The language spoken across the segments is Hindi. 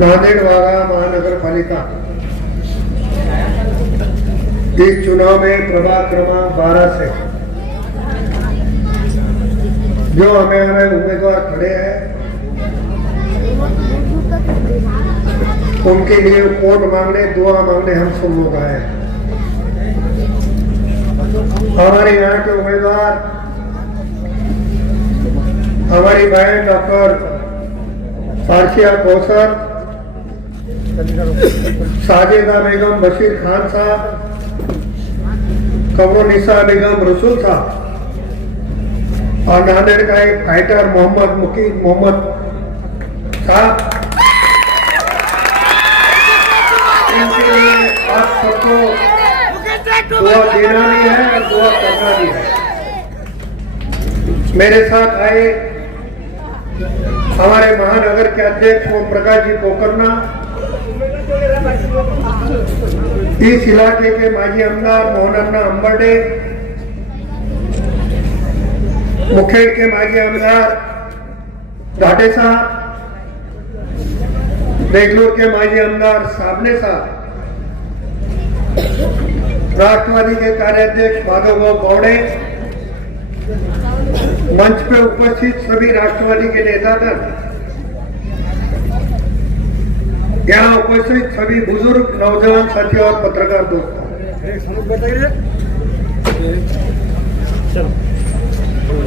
नांदेड़ वाघा महानगर पालिका इस चुनाव में प्रभाग क्रमांक 12 से जो हमारे उम्मीदवार खड़े हैं उनके लिए वोट मांगने दुआ मांगने हम सब लोग आए हैं। हमारे यहाँ के उम्मीदवार हमारी बहन डॉक्टर फारसिया कौसर, साजिदा बेगम बशीर खान साहब, कमरुनिसा बेगम रसूल साहब और नांदेड़ का एक फाइटर मोहम्मद मुकीद मोहम्मद साहब, इनके लिए आप सबको दुआ देना भी है और दुआ करना भी है। मेरे साथ आए हमारे महानगर के अध्यक्ष ओम प्रकाश जी पोकरना, इस इलाके के माजी आमदार मोहनन्ना अंबरडे, मुखेड़ के माजी आमदार घाटे साहब, बेंगलुरु के माजी आमदार साबने साहब, राष्ट्रवादी के कार्याध्यक्ष माधव गौड़े, मंच पे उपस्थित सभी राष्ट्रवादी के नेतागण, यहाँ उपस्थित सभी बुजुर्ग नौजवान साथी और पत्रकार दोस्तों,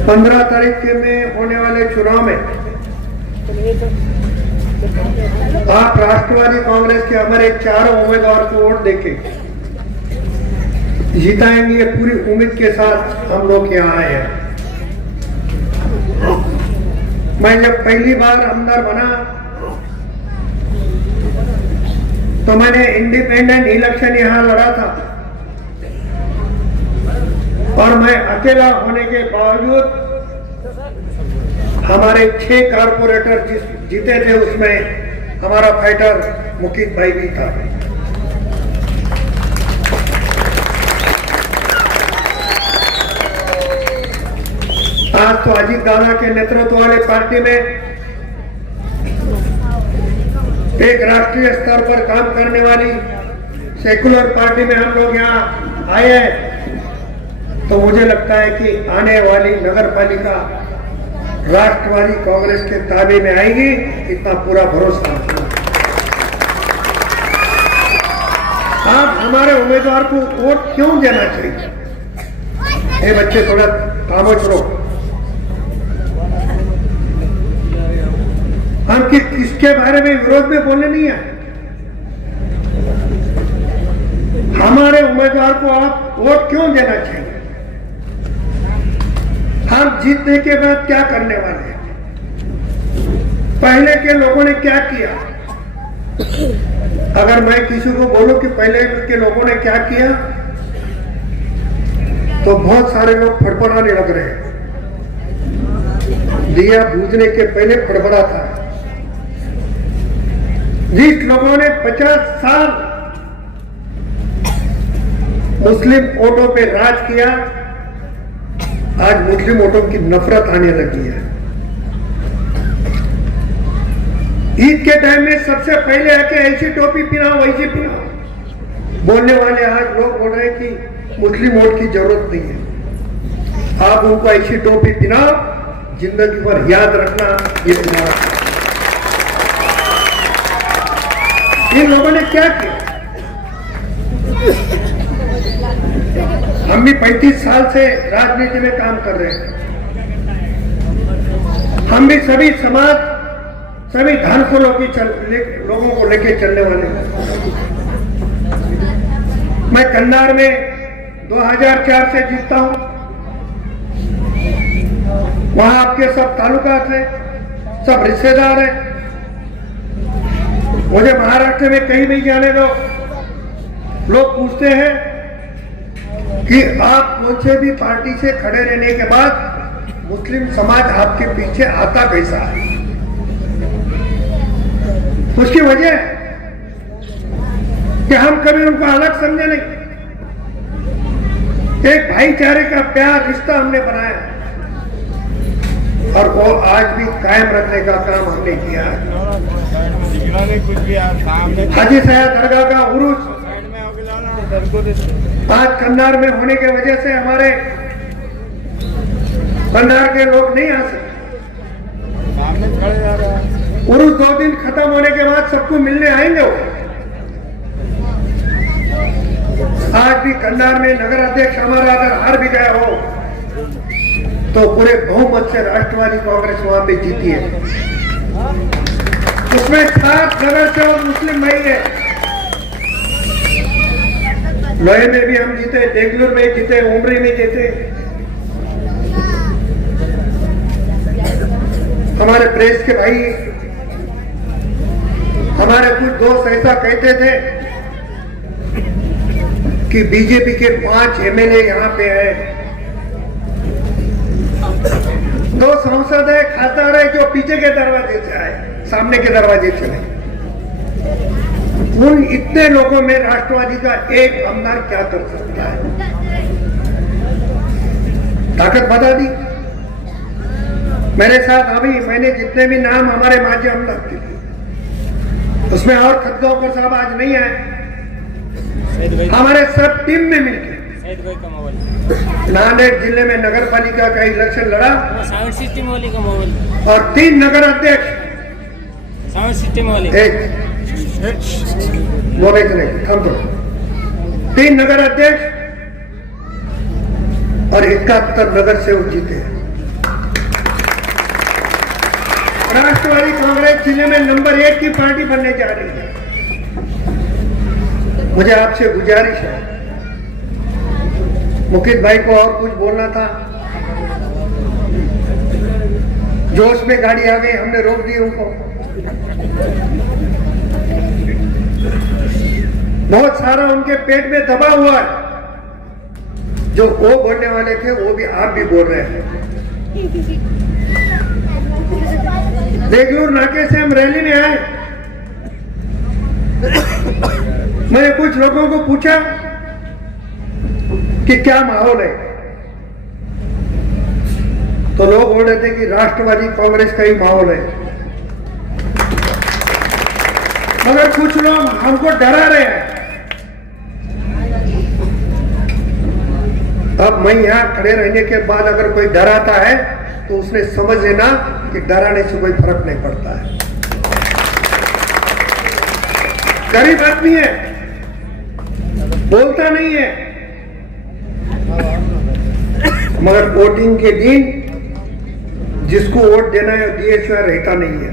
15 तारीख के में होने वाले चुनाव में आप राष्ट्रवादी कांग्रेस के हमारे चारों उम्मीदवार को वोट देके जिताएंगे, ये पूरी उम्मीद के साथ हम लोग यहाँ आए हैं। मैं जब पहली बार आमदार बना तो मैंने इंडिपेंडेंट इलेक्शन यहाँ लड़ा था और मैं अकेला होने के बावजूद हमारे 6 कारपोरेटर जीते थे, उसमें हमारा फाइटर मुकीद भाई भी था। आज तो अजीत दादा के नेतृत्व वाले पार्टी में एक राष्ट्रीय स्तर पर काम करने वाली सेकुलर पार्टी में हम लोग यहाँ आए हैं, तो मुझे लगता है कि आने वाली नगर पालिका राष्ट्रवादी कांग्रेस के ताबे में आएगी, इतना पूरा भरोसा है। आप हमारे उम्मीदवार को वोट क्यों देना चाहिए? ये बच्चे थोड़ा खामोश रहो। हम किसके बारे में विरोध में बोलने नहीं है। हमारे उम्मीदवार को आप वोट क्यों देना चाहिए? हम जीतने के बाद क्या करने वाले हैं? पहले के लोगों ने क्या किया? अगर मैं किसी को बोलूं कि पहले के लोगों ने क्या किया, तो बहुत सारे लोग फड़फड़ाने लग रहे हैं। दिया बुझने के पहले फड़फड़ा था। जिस लोगों ने 50 साल मुस्लिम वोटों पे राज किया, आज मुस्लिम वोटों की नफरत आने लगी है। ईद के टाइम में सबसे पहले आके ऐसी टोपी पहनाओ वैसी पहनाओ बोलने वाले आज लोग बोल रहे हैं कि मुस्लिम वोट की जरूरत नहीं है। आप उनको ऐसी टोपी पहनाओ, जिंदगी भर याद रखना ये तुम्हारा। इन लोगों ने क्या किया? हम भी 35 साल से राजनीति में काम कर रहे हैं। हम भी सभी समाज, सभी धर्म को लोगों को लेके चलने वाले हैं। मैं कंधार में 2004 से जीतता हूं। वहां आपके सब तालुकात हैं, सब रिश्तेदार हैं। मुझे महाराष्ट्र में कहीं नहीं जाने दो। लोग पूछते हैं कि आप कौन से भी पार्टी से खड़े रहने के बाद मुस्लिम समाज आपके पीछे आता कैसा है? उसकी वजह कि हम कभी उनको अलग समझे नहीं। एक भाईचारे का प्यार रिश्ता हमने बनाया। और वो आज भी कायम रखने का काम हमने किया है। हाजी सया दरगाह का उरूस आज कन्नार में होने की वजह से हमारे कन्नार के लोग नहीं आ सकते। उरूस 2 दिन खत्म होने के बाद सबको मिलने आएंगे वो। आज भी कन्नार में नगर अध्यक्ष हमारा अगर हार भी गया हो तो पूरे बहुमत से राष्ट्रवादी कांग्रेस वहां पे जीती है। उसमें 7 नगर से और मुस्लिम भाई है। लोहे में भी हम जीते, देगलूर में जीते, उमरी में जीते। हमारे प्रेस के भाई, हमारे कुछ दोस्त ऐसा कहते थे कि बीजेपी के 5 एमएलए यहाँ पे है, 2 सांसद है, खासदार है जो पीछे के दरवाजे से आए, सामने के दरवाजे से नहीं। उन इतने लोगों में राष्ट्रवादी का एक आमदार क्या कर सकता है? ताकत बता दी। मेरे साथ अभी मैंने जितने भी नाम हमारे माजी आमदार के लिए, उसमें और खतगांवकर साहब आज नहीं आए, हमारे सब टीम में मिलकर नांदेड़ जिले में नगर पालिका का इलेक्शन लड़ा और 3 नगर अध्यक्ष बोले कि नहीं हम तो 3 नगर अध्यक्ष और 71 नगर सेवक जीते। राष्ट्रवादी कांग्रेस जिले में नंबर 1 की पार्टी बनने जा रही है। मुझे आपसे गुजारिश है, मुकेश भाई को और कुछ बोलना था, जोश में गाड़ी आ गई, हमने रोक दी उनको। बहुत सारा उनके पेट में दबा हुआ है। जो वो बोलने वाले थे वो भी आप भी बोल रहे हैं। देगलूर नाके से हम रैली में आए, मैंने कुछ लोगों को पूछा कि क्या माहौल है, तो लोग बोल रहे थे कि राष्ट्रवादी कांग्रेस का ही माहौल है। मगर कुछ लोग हमको डरा रहे हैं। अब मैं यहां खड़े रहने के बाद अगर कोई डराता है तो उसने समझ लेना कि डराने से कोई फर्क नहीं पड़ता है। गरीब आदमी है, बोलता नहीं है, मगर वोटिंग के दिन जिसको वोट देना है दिए सिवा रहता नहीं है।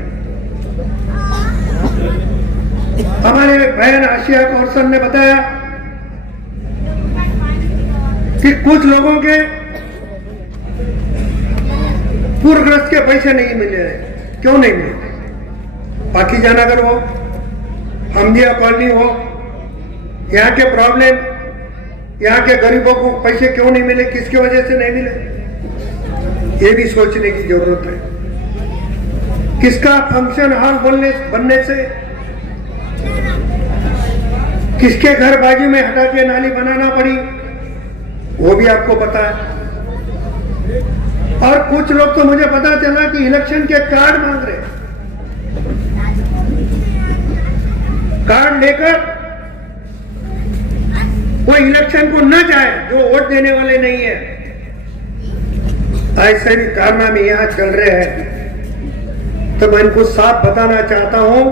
हमारे बहन आशिया कौरसन ने बताया कि कुछ लोगों के पूर्वग्रस्त के पैसे नहीं मिले। क्यों नहीं मिले? पाकिजा नगर हो, हमदिया कॉलोनी हो, यहाँ के प्रॉब्लम, यहाँ के गरीबों को पैसे क्यों नहीं मिले, किसकी वजह से नहीं मिले, ये भी सोचने की जरूरत है। किसका फंक्शन हॉल बनने से किसके घर बाजू में हटा के नाली बनाना पड़ी, वो भी आपको पता है। और कुछ लोग तो मुझे पता चला कि इलेक्शन के कार्ड मांग रहे, कार्ड लेकर वो इलेक्शन को न जाए जो वोट देने वाले नहीं है। ऐसे भी कारनामे यहां चल रहे हैं। तो मैं इनको साफ बताना चाहता हूं,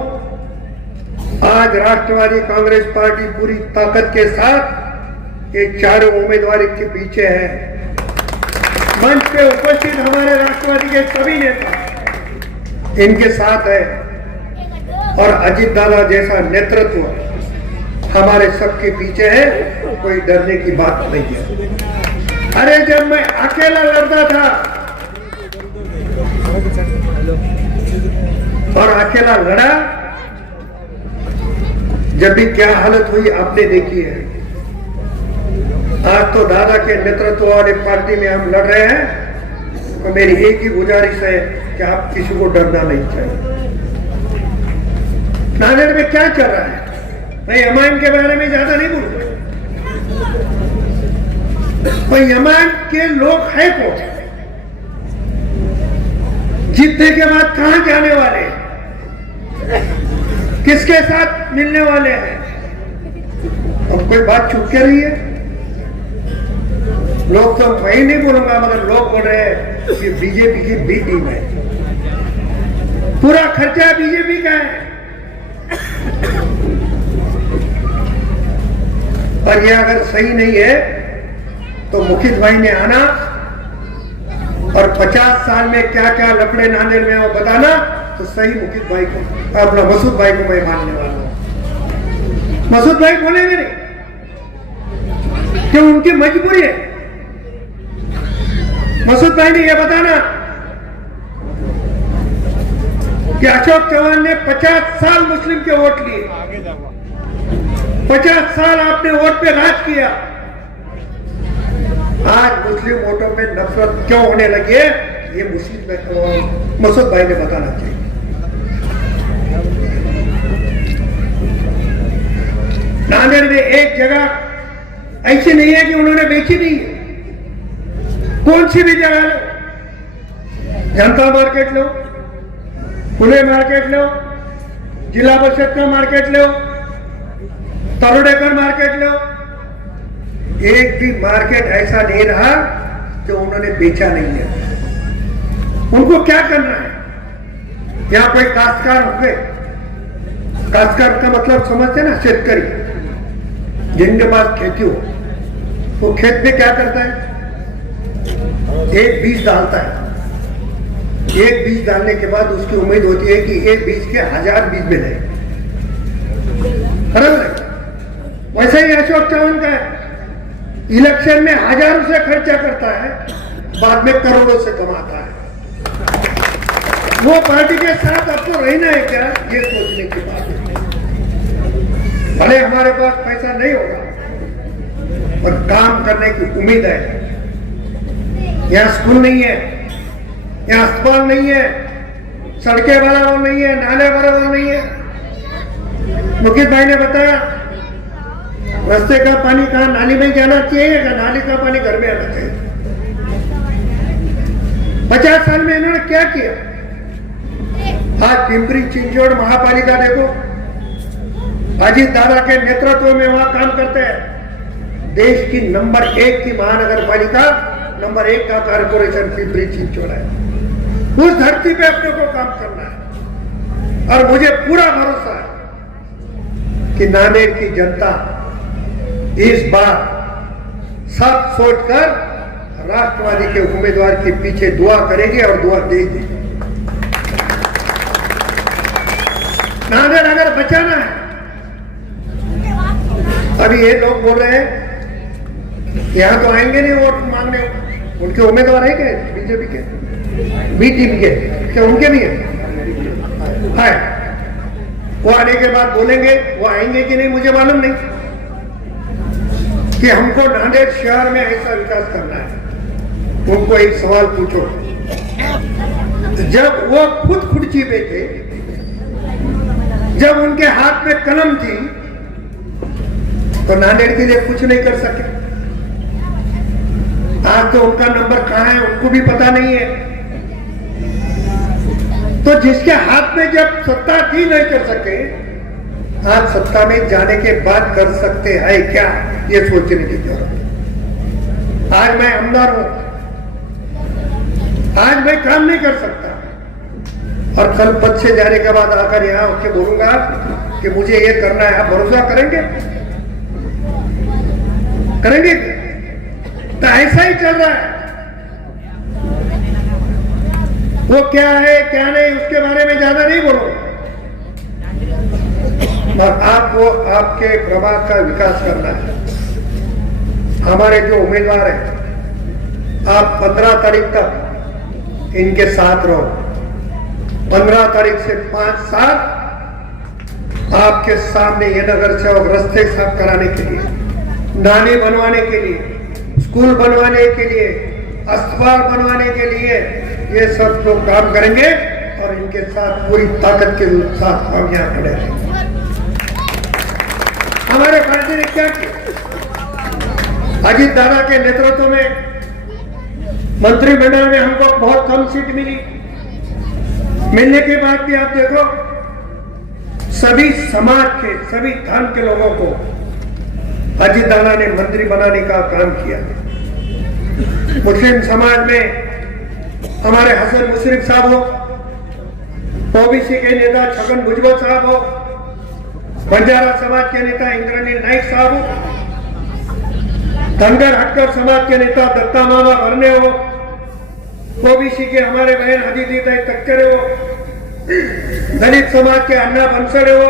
आज राष्ट्रवादी कांग्रेस पार्टी पूरी ताकत के साथ ये चारों उम्मीदवार के पीछे है। मंच पे उपस्थित हमारे राष्ट्रवादी के सभी नेता इनके साथ है और अजीत दादा जैसा नेतृत्व हमारे सबके पीछे है। कोई डरने की बात नहीं है। अरे जब मैं अकेला लड़ता था और अकेला लड़ा, जब भी क्या हालत हुई आपने देखी है। आज तो दादा के नेतृत्व वाली पार्टी में हम लड़ रहे हैं, तो मेरी एक ही गुजारिश है कि आप किसी को डरना नहीं चाहिए। नांदेड़ में क्या चल रहा है, मैं यमान के बारे में ज्यादा नहीं बोलूंगा। यमान के लोग हैं कौन? जीतने के बाद कहां जाने वाले, किसके साथ मिलने वाले हैं? अब कोई बात छुप के रही है? लोग तो मैं ही नहीं बोलूंगा, मगर लोग बोल रहे हैं कि बीजेपी की बी टीम है, पूरा खर्चा बीजेपी का है। पर यह अगर सही नहीं है तो मुखित भाई ने आना और 50 साल में क्या क्या लफड़े नांदेड़ में वो बताना, तो सही मुखित भाई को, अपना मसूद भाई को मैं मानने वाला हूं। मसूद भाई बोलेंगे नहीं कि उनकी मजबूरी है। मसूद भाई ने यह बताना कि अशोक चौहान ने 50 साल मुस्लिम के वोट लिए, 50 साल आपने वोट पे राज किया, आज मुस्लिम वोटों में नफरत क्यों होने लगी है, ये मसूद भाई ने बताना चाहिए। नांदेड़ में एक जगह ऐसी नहीं है कि उन्होंने बेची नहीं है, कौन सी भी जगह लो, जनता मार्केट लो, पुणे मार्केट लो, जिला परिषद का मार्केट लो, तरोडेकर मार्केट लो, एक भी मार्केट ऐसा नहीं रहा जो उन्होंने बेचा नहीं है। उनको क्या करना है? या कोई काश्तकार होंगे, काश्तकार का मतलब समझते ना, शेतकरी जिनके पास खेती हो, वो खेत में क्या करता है? एक बीज डालता है, एक बीज डालने के बाद उसकी उम्मीद होती है कि एक बीज के 1000 बीज मिले। वैसे ही अशोक चौहान का है, इलेक्शन में 1000 से खर्चा करता है, बाद में करोड़ों से कमाता है। वो पार्टी के साथ आपको रहना है क्या, ये सोचने की बात है। भले हमारे पास पैसा नहीं होगा, पर काम करने की उम्मीद है। यहाँ स्कूल नहीं है, यहाँ अस्पताल नहीं है, सड़कें बराबर नहीं है, नाले बराबर नहीं है। मुखित भाई ने बताया रास्ते का पानी कहाँ नाली में जाना चाहिए या नाली का पानी घर में आना चाहिए। 50 साल में इन्होंने क्या किया? आज पिंपरी चिंचवड़ महापालिका देखो, अजीत दादा के नेतृत्व में वहां काम करते हैं। देश की नंबर 1 की महानगर पालिका, नंबर 1 का कॉर्पोरेशन पिंपरी चिंचवड़ है। उस धरती पे अपने को काम करना है और मुझे पूरा भरोसा है कि नांदेड़ की जनता इस बार सब सोचकर राष्ट्रवादी के उम्मीदवार के पीछे दुआ करेगी और दुआ देगी। नांदेड़ अगर बचाना है, अभी ये लोग बोल रहे हैं यहां तो आएंगे नहीं वोट मांगने, उनके उम्मीदवार है क्या बीजेपी के, बी टीम के, क्या उनके भी है? वो आने के बाद बोलेंगे, वो आएंगे कि नहीं मुझे मालूम नहीं, कि हमको नांदेड़ शहर में ऐसा विकास करना है। उनको एक सवाल पूछो, जब वो खुद खुर्ची पे थे, जब उनके हाथ में कलम थी, तो नांदेड़ के लिए कुछ नहीं कर सके। आज तो उनका नंबर कहां है उनको भी पता नहीं है। तो जिसके हाथ में जब सत्ता थी नहीं कर सके, आज सत्ता में जाने के बाद कर सकते हैं क्या, ये सोचने की जरूरत है। आज मैं आमदार हूं, आज मैं काम नहीं कर सकता, और कल पद से जाने के बाद आकर यहां उठके बोलूंगा कि मुझे ये करना है। आप भरोसा करेंगे? करेंगे? तो ऐसा ही चल रहा है। वो क्या है क्या नहीं उसके बारे में ज्यादा नहीं बोलो, और आपको आपके प्रभाग का विकास करना है। हमारे जो उम्मीदवार हैं, आप 15 तारीख तक इनके साथ रहो। 15 तारीख से 5 साल आपके सामने ये नगर सेवक रास्ते साफ कराने के लिए, नाले बनवाने के लिए, स्कूल बनवाने के लिए, अस्पताल बनवाने के लिए, ये सब लोग काम करेंगे और इनके साथ पूरी ताकत के साथ हम यहाँ खड़े रहेंगे। हमारे पार्टी ने क्या किया? अजीत दादा के नेतृत्व में मंत्रिमंडल में हमको बहुत कम सीट मिली, मिलने के बाद भी आप देखो सभी समाज के, सभी धर्म के लोगों को अजीत दादा ने मंत्री बनाने का काम किया। मुस्लिम समाज में हमारे हसन मुशर्रफ साहब हो, ओबीसी के नेता छगन भुजबल साहब हो, बंजारा समाज के नेता इंद्रनील नाइक साहब हो, धनगर हटकर समाज के नेता दत्ता मामा भरने हो, ओबीसी के हमारे बहन हदीदी तक्कर हो, दलित समाज के अन्ना बंसड़े हो,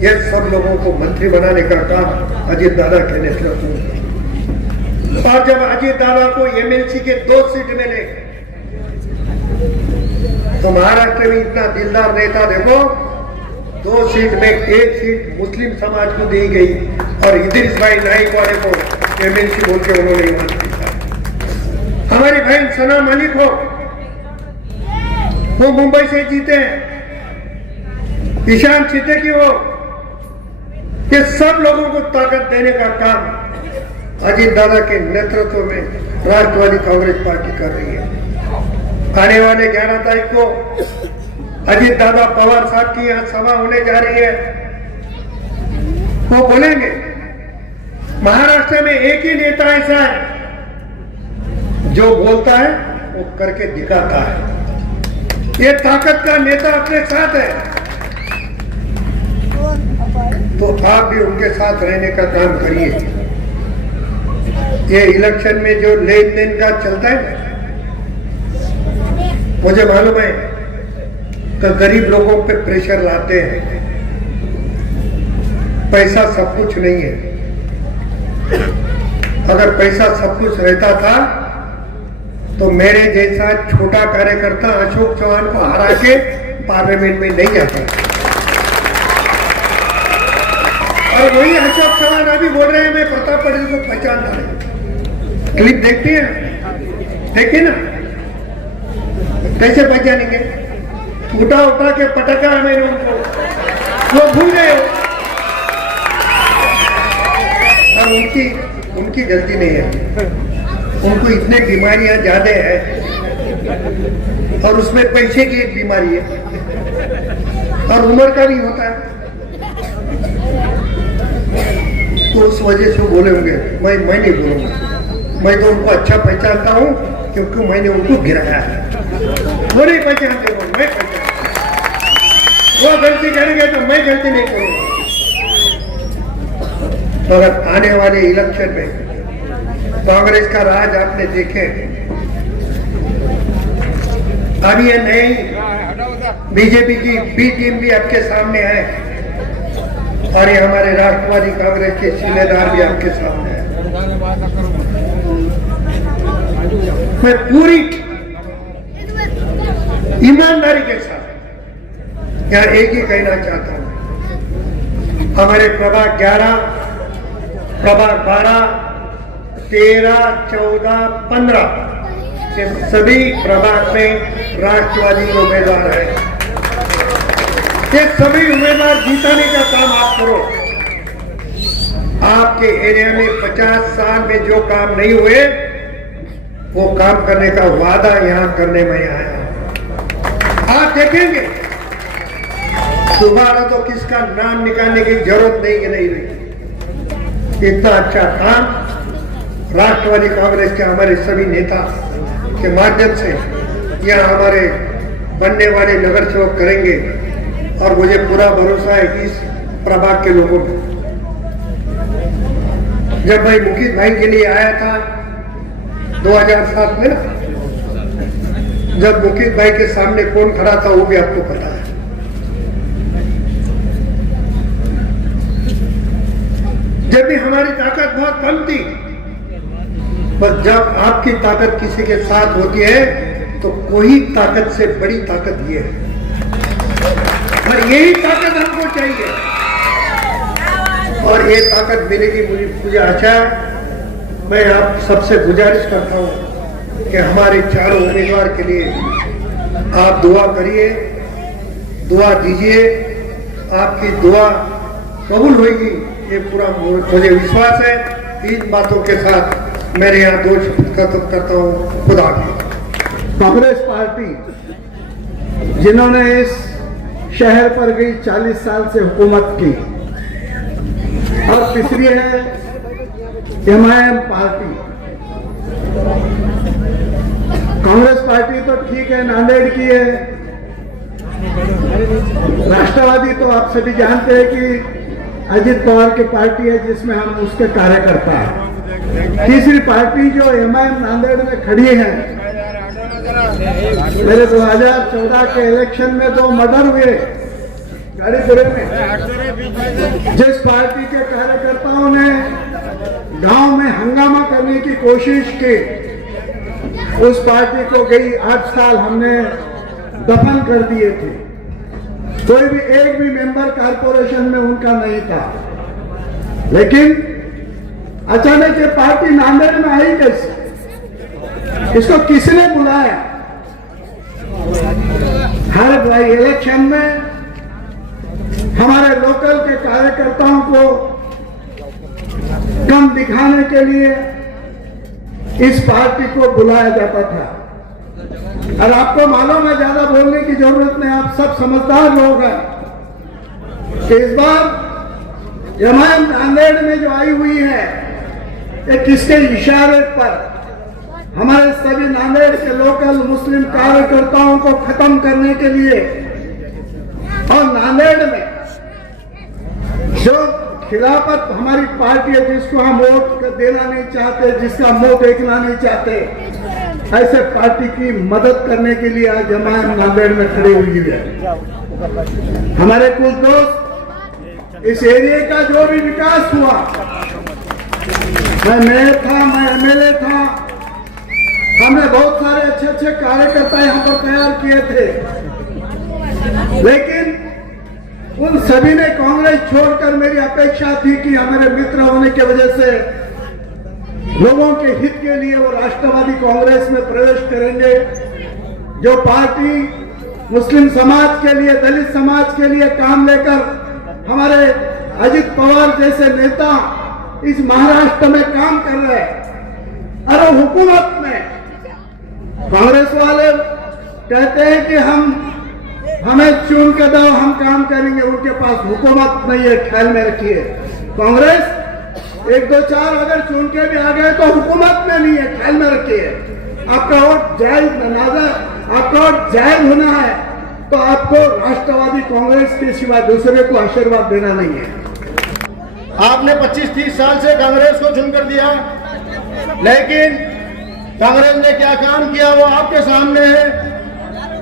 ये सब लोगों को मंत्री बनाने का काम अजीत दादा के नेतृत्व में। और जब अजीत दादा को एमएलसी के 2 सीट मिले तो महाराष्ट्र में इतना दिलदार नेता देखो, 2 सीट में 1 सीट मुस्लिम समाज को दी गई और इदरीस भाई नाइक वाले को एमएलसी बोल के उन्होंने मंत्री किया। हमारी बहन सना मलिक हो, वो मुंबई से जीते हैं, ईशान सिद्दीकी हो, ये सब लोगों को ताकत देने का काम अजीत दादा के नेतृत्व में राष्ट्रवादी कांग्रेस पार्टी कर रही है। आने वाले 11 तारीख को अजीत दादा पवार साहब की यहाँ सभा होने जा रही है। वो बोलेंगे महाराष्ट्र में एक ही नेता ऐसा है जो बोलता है वो करके दिखाता है। ये ताकत का नेता अपने साथ है, तो आप भी उनके साथ रहने का काम करिए। ये इलेक्शन में जो लेन देन का चलता है, मुझे मालूम है कि गरीब लोगों पे प्रेशर लाते हैं। पैसा सब कुछ नहीं है। अगर पैसा सब कुछ रहता था तो मेरे जैसा छोटा कार्यकर्ता अशोक चौहान को हरा के पार्लियामेंट में नहीं जाता। और वही अशोक चौहान अभी बोल रहे हैं मैं प्रताप पटेल को पहचानता नहीं। क्लिप देखती है, देखिए ना, कैसे पहचानेंगे? उठा उठा के पटका है मैंने उनको, वो भूल गए। और उनकी गलती नहीं है, उनको इतने बीमारियां ज्यादा है और उसमें पैसे की एक बीमारी है और उम्र का भी होता है, तो उस वजह से बोले होंगे। मैं नहीं बोलूंगा, मैं तो उनको अच्छा पहचानता हूँ क्योंकि मैंने उनको गिराया है। वो नहीं पहचानते, वो मैं पहचानता। वो गलती करेंगे तो मैं गलती नहीं करूंगा। मगर आने वाले इलेक्शन में कांग्रेस का राज आपने देखे। अब ये नई बीजेपी की बी टीम भी आपके सामने है और ये हमारे राष्ट्रवादी कांग्रेस के शिलेदार भी आपके सामने है। मैं पूरी ईमानदारी के साथ यहाँ एक ही कहना चाहता हूं, हमारे प्रभाग 11, प्रभाग 12, 13, 14, 15 के सभी प्रभाग में राष्ट्रवादी उम्मीदवार हैं। ये सभी उम्मीदवार जीताने का काम आप करो। आपके एरिया में 50 साल में जो काम नहीं हुए वो काम करने का वादा यहां करने में आया। आप देखेंगे दोबारा तो किसका नाम निकालने की जरूरत नहीं रही। इतना अच्छा काम राष्ट्रवादी कांग्रेस के हमारे सभी नेता के माध्यम से यह हमारे बनने वाले नगर सेवक करेंगे और मुझे पूरा भरोसा है इस प्रभाग के लोगों में। जब मैं मुकेश भाई के लिए आया था 2007 में ना, जब मुकेश भाई के सामने कौन खड़ा था वो भी आपको पता है। जब भी हमारी ताकत बहुत कम थी, बस जब आपकी ताकत किसी के साथ होती है तो कोई ताकत से बड़ी ताकत ये है और यही ताकत हमको चाहिए और ये ताकत मिलेगी मुझे आशा है। मैं आप सबसे गुजारिश करता हूं कि हमारे चारों उम्मीदवार के लिए आप दुआ करिए, दुआ दीजिए। आपकी दुआ कबूल होगी ये पूरा मुझे विश्वास है। इन बातों के साथ मेरे यहाँ 2 शब्द खत्म करता हूँ। खुदा हाफिज़। कांग्रेस पार्टी जिन्होंने इस शहर पर गई 40 साल से हुकूमत की। और तीसरी है एमआईएम पार्टी। कांग्रेस पार्टी तो ठीक है, नांदेड़ की है। राष्ट्रवादी तो आप सभी जानते हैं कि अजित पवार की पार्टी है, जिसमें हम उसके कार्यकर्ता हैं। तीसरी पार्टी जो एमआईएम नांदेड़ में खड़ी है, मेरे 2014 के इलेक्शन में 2 मर्डर हुए गाड़ीपुरे में। जिस पार्टी के कार्यकर्ताओं ने गांव में हंगामा करने की कोशिश की, उस पार्टी को गई 8 साल हमने दफन कर दिए थे। कोई भी एक भी मेंबर कारपोरेशन में उनका नहीं था। लेकिन अचानक ये पार्टी नांदेड़ में आई कैसे? इसको किसने बुलाया? हर इलेक्शन में हमारे लोकल के कार्यकर्ताओं को कम दिखाने के लिए इस पार्टी को बुलाया जाता था। और आपको मालूम है, ज्यादा बोलने की जरूरत नहीं, आप सब समझदार लोग हैं कि इस बार एमआईएम नांदेड़ में जो आई हुई है, ये किसके इशारे पर हमारे सभी नांदेड़ के लोकल मुस्लिम कार्यकर्ताओं को खत्म करने के लिए, और नांदेड़ में जो खिलाफत हमारी पार्टी है, जिसको हम वोट देना नहीं चाहते, जिसका मुंह देखना नहीं चाहते, ऐसे पार्टी की मदद करने के लिए आज एमआईएम नांदेड़ में खड़ी हुई है। हमारे कुछ दोस्त, इस एरिया का जो भी विकास हुआ, मैं मेयर था, मैं एमएलए था, हमने बहुत सारे अच्छे अच्छे कार्यकर्ता यहाँ पर तैयार किए थे। लेकिन उन सभी ने कांग्रेस छोड़कर, मेरी अपेक्षा थी कि हमारे मित्र होने की वजह से लोगों के हित के लिए वो राष्ट्रवादी कांग्रेस में प्रवेश करेंगे। जो पार्टी मुस्लिम समाज के लिए, दलित समाज के लिए काम लेकर हमारे अजित पवार जैसे नेता इस महाराष्ट्र में काम कर रहे हैं। अरे हुकूमत में कांग्रेस वाले कहते हैं कि हमें चुन के दो, हम काम करेंगे। उनके पास हुकूमत नहीं है, ख्याल में रखिए। कांग्रेस 1, 2, 4 अगर चुन के भी आ गए तो हुकूमत में नहीं है, ख्याल में रखिए। आपका वोट जायज आपका वोट जायज होना है तो आपको राष्ट्रवादी कांग्रेस के सिवा दूसरे को आशीर्वाद देना नहीं है। आपने 25-30 साल से कांग्रेस को चुनकर दिया, लेकिन कांग्रेस ने क्या काम किया वो आपके सामने है।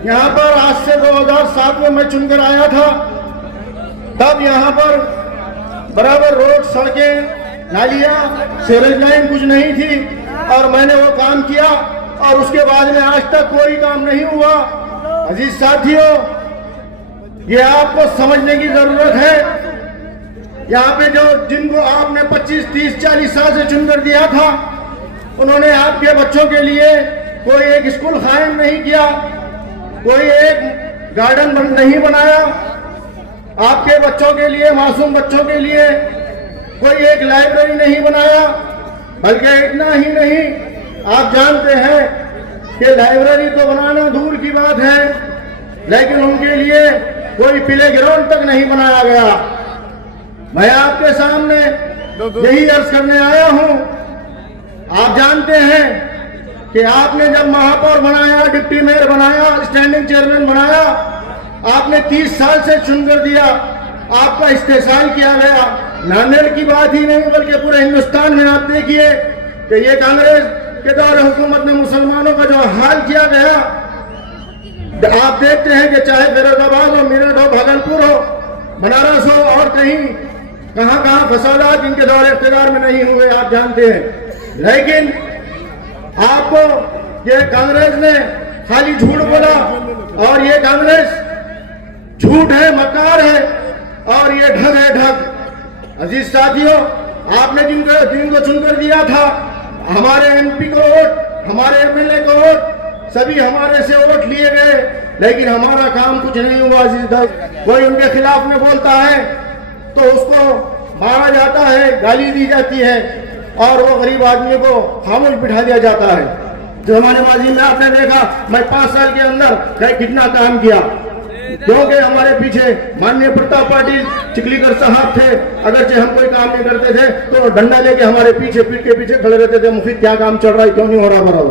यहाँ पर आज से 2007 में मैं चुनकर आया था, तब यहाँ पर बराबर रोड, सड़कें, नालियां, सीवरेज लाइन कुछ नहीं थी, और मैंने वो काम किया। और उसके बाद में आज तक कोई काम नहीं हुआ। अजीज साथियों, ये आपको समझने की जरूरत है। यहाँ पे जिनको आपने 25, 30, 40 साल से चुनकर दिया था, उन्होंने आपके बच्चों के लिए कोई एक स्कूल कायम नहीं किया, कोई एक गार्डन नहीं बनाया, आपके बच्चों के लिए, मासूम बच्चों के लिए कोई एक लाइब्रेरी नहीं बनाया। बल्कि इतना ही नहीं, आप जानते हैं कि लाइब्रेरी तो बनाना दूर की बात है, लेकिन उनके लिए कोई प्ले ग्राउंड तक नहीं बनाया गया। मैं आपके सामने यही अर्ज करने आया हूं। आप जानते हैं कि आपने जब महापौर बनाया, डिप्टी मेयर बनाया, स्टैंडिंग चेयरमैन बनाया, आपने 30 साल से चुनकर दिया, आपका इस्तेसाल किया गया। नांदेड़ की बात ही नहीं बल्कि पूरे हिंदुस्तान में आप देखिए कि ये कांग्रेस के दौर हुकूमत ने मुसलमानों का जो हाल किया गया, आप देखते हैं कि चाहे फिरोजाबाद हो, मेरठ हो, भागलपुर हो, बनारस हो, और कहीं कहां फसादात इनके दौर इख्तियार में नहीं हुए, आप जानते हैं। लेकिन आपको ये कांग्रेस ने खाली झूठ बोला, और ये कांग्रेस झूठ है, मकार है, और ये ढग है, ढग। अजीज साथियों, आपने जिनको चुनकर दिया था, हमारे एमपी को वोट, हमारे एमएलए को वोट, सभी हमारे से वोट लिए गए, लेकिन हमारा काम कुछ नहीं हुआ। अजीज, कोई उनके खिलाफ में बोलता है तो उसको मारा जाता है, गाली दी जाती है, और वो गरीब आदमी को खामोश बिठा दिया जाता है। जमाने माजी में आपने देखा, मैं 5 साल के अंदर कितना काम किया। क्योंकि हमारे पीछे माननीय प्रताप पाटिल चिखलीकर साहब थे। अगरचे हम कोई काम नहीं करते थे तो डंडा लेके हमारे पीछे पीठ के पीछे खड़े रहते थे, मुफीद क्या काम चल रहा है, क्यों नहीं हो रहा बराबर,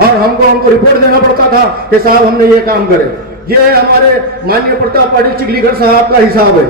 और हमको रिपोर्ट देना पड़ता था कि साहब हमने ये काम करे। ये हमारे माननीय प्रताप पाटिल चिखलीकर साहब का हिसाब है।